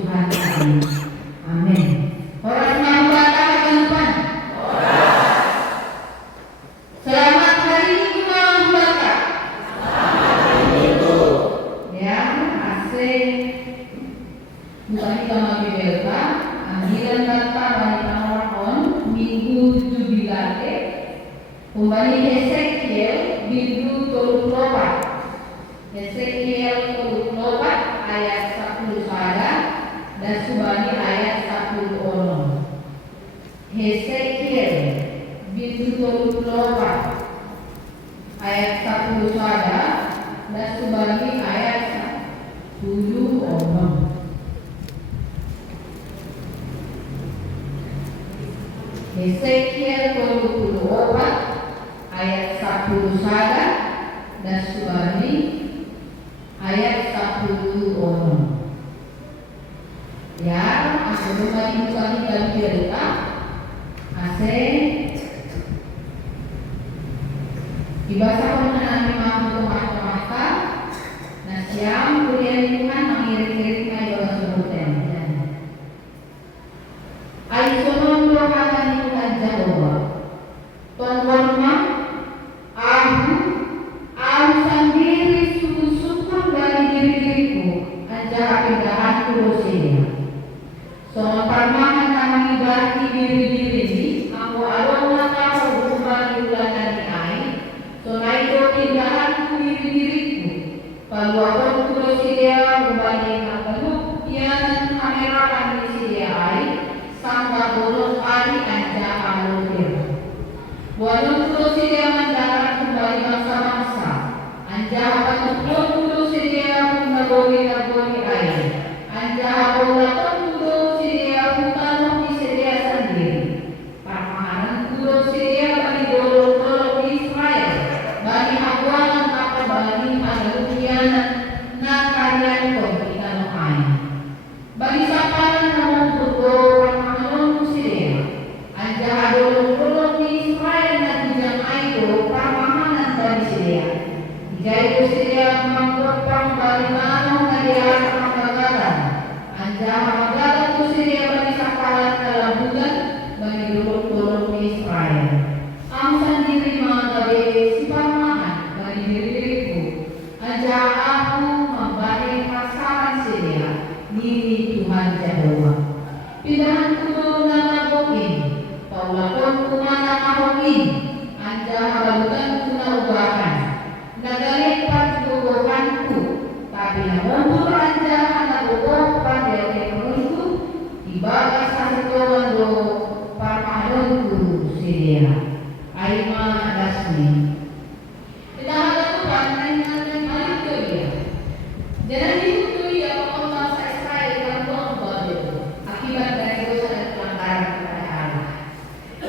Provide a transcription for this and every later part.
Tuhan kami. Amin. Horas mengatakan Tuhan. Selamat hari Minggu malam Bapak. Ya, asik. Bukan kita Bibelka, anggilan Bapak wanita Waron, Minggu Jubilate, kembali Hesekiel, Minggu Toluklopat. Hesekiel Toluklopat ayat 10 pada dan subani ayat 10 ono. Hesekiel Minggu Toluklopat ayat 10 pada dan subani ayat 10 ono. Hesekiel 24 ayat 10 sada dan subani ayat 10 ono. Ya, aku bukan dan cerita. Ase dibaca pengenaan memang mata. Nah, siang kuliah lingkungan mengiring-iringnya juga sebutan. Aisonon doakan Tuhan Jehovah. Tuan-tuannya, aku sendiri syukur dari diri-diriku aja pindahanku dosia. Soal permahan kami ibadi diri-diri, aku alona tahu kembali ulanan ai. Sonai do pindahanku diri-diriku. Paluakon ku dosia kembali kabeluk yang kamera kami sidia ai. Sangka bolos ari anja alukir. Walau kudu sedia mendarat kembali masa-masa. Anja akan kudu sedia menagori air. Anja akan kudu sedia mentanam di sedia sendiri. Permahanan kudu sedia bagi dolok-dolok Israel. Bagi aguanan apa bagi alukian na kalian kau ikan air. Bagi saparan namun kudu Jaiku sedia menggopang bali manong nadiara pangkagalan. Anjah pangkagalan ku sedia bagi sakalan dalam bulan bagi dulur-dulur Israel. Kamu sendiri mengagai si pamahan bagi diri-diriku. Anjah aku memberi pasaran sedia diri Tuhan Jehovah. Pindahan kudu nama bokin, paulakon kumana mahokin. Anjah halutan kuna ubahan. Nagari pagdudukanku, tapi namundur anja anak ugo pada temenku, ibaga sa situan do parmahonku siya. Aima dasmi. Kita halaku panay natin malito ya. Jangan dihutu ya pangkong sa Israel kan buang bodo. Akibat dari dosa dan pelanggaran kepada Allah.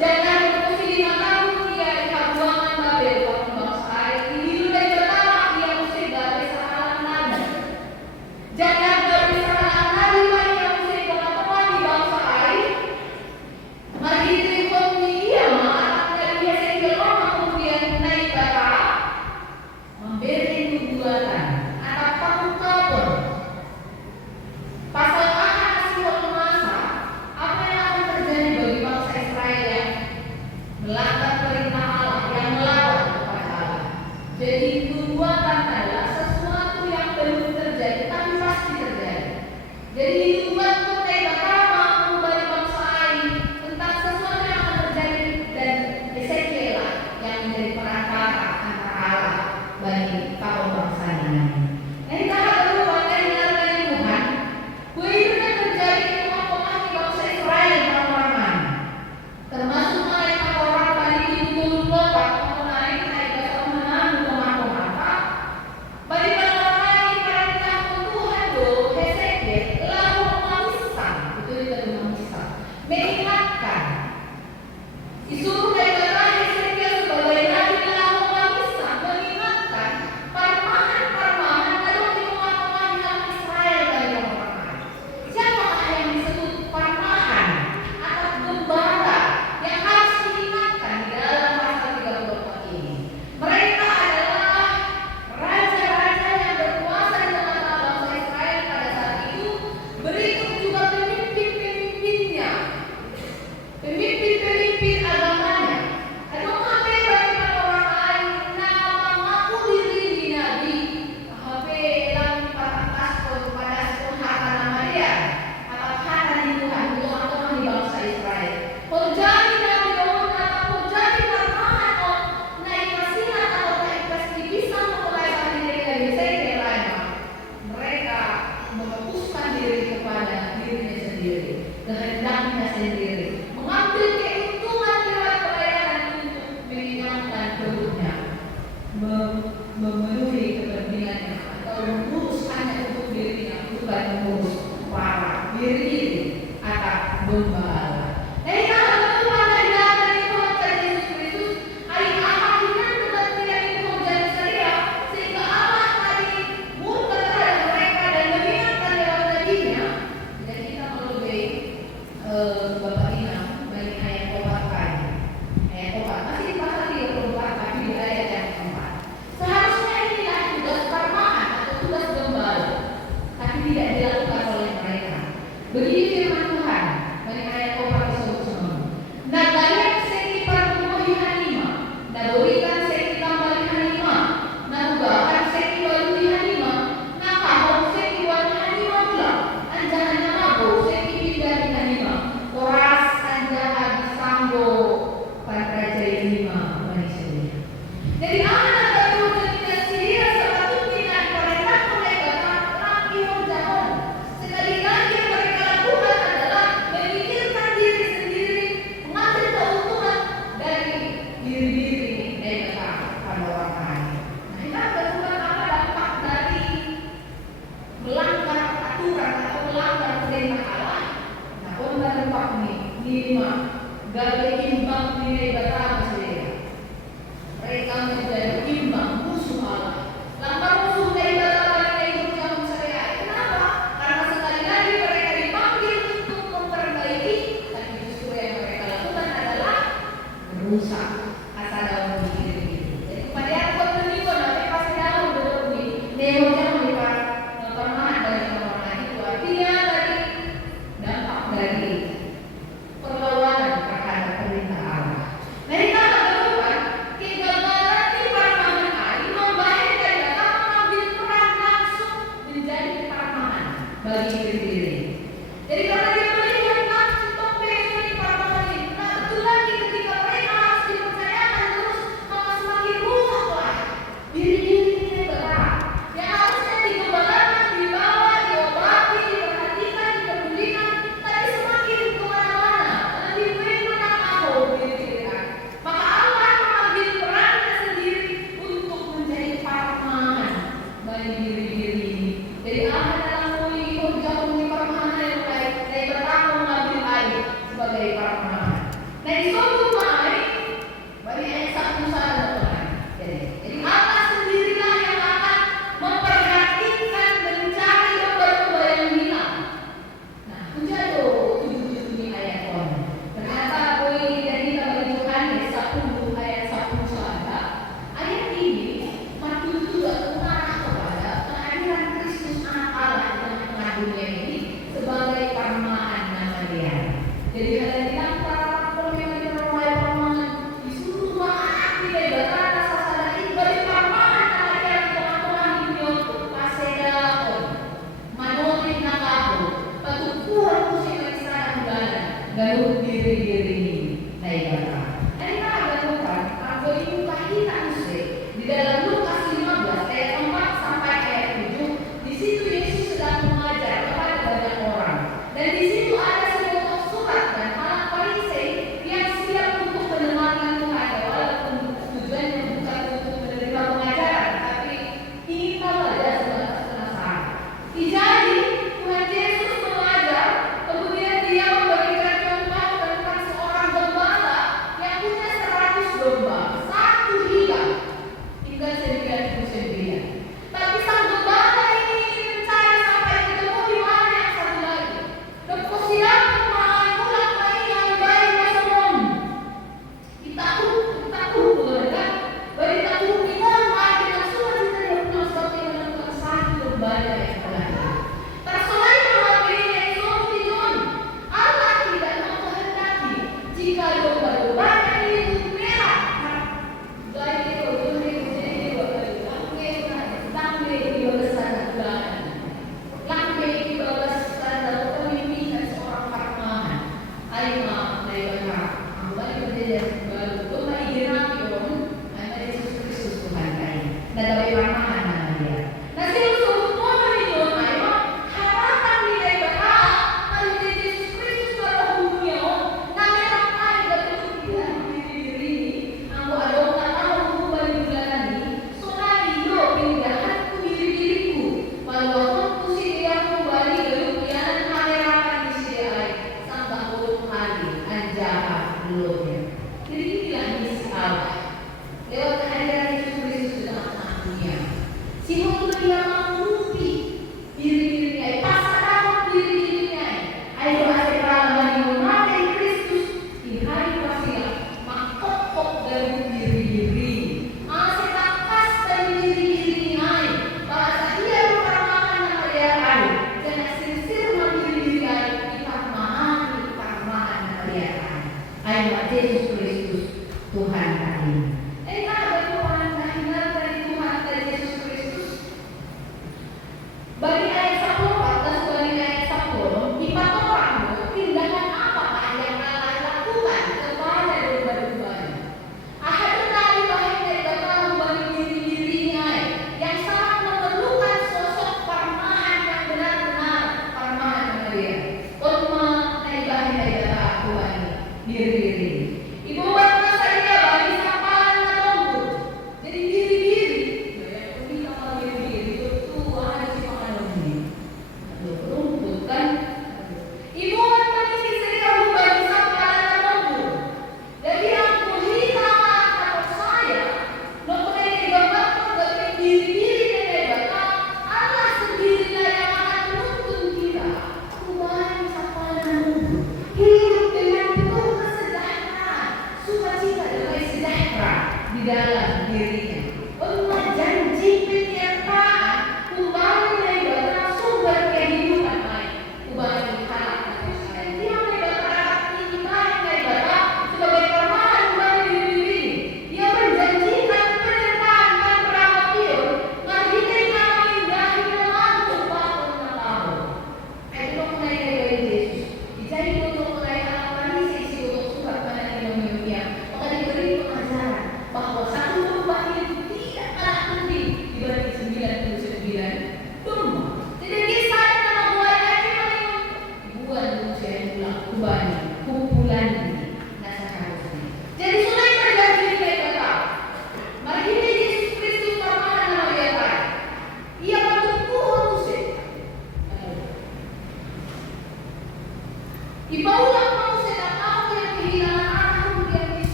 Jangan berposisi matamu ya ikabuangan babel pangkong Israel. Jangan berbicara nabi yang mesti berkata di bangsa lain. Mari telepon dia anak dari Hesekiel kemudian naik kata memberi nubuatan atau takut-takut. Pasal akan hasil masa apa yang akan terjadi bagi bangsa Israel yang melanggar perintah Allah, yang melawan kepada Allah. Jadi nubuatan adalah sesuatu yang belum terjadi tapi pasti terjadi. Jadi nubuat itu kayak pertama mengubah bangsa lain tentang sesuatu yang akan terjadi dan Hesekiel yang menjadi perantara antara Allah bagi kaum bangsa lain. Yang kita berubah dari Tuhan, itu terjadi di tengah-tengah di bangsa Israel pertama, termasuk mereka orang bagi itu lupa mengenai bahasa menang tengah-tengah. Bagi mengingatkan disuruh dari Hesekiel sebagai nabi mengingatkan para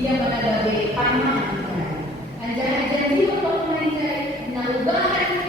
Dia menadabi parma. Anjay-anjay dia untuk menjay naubahan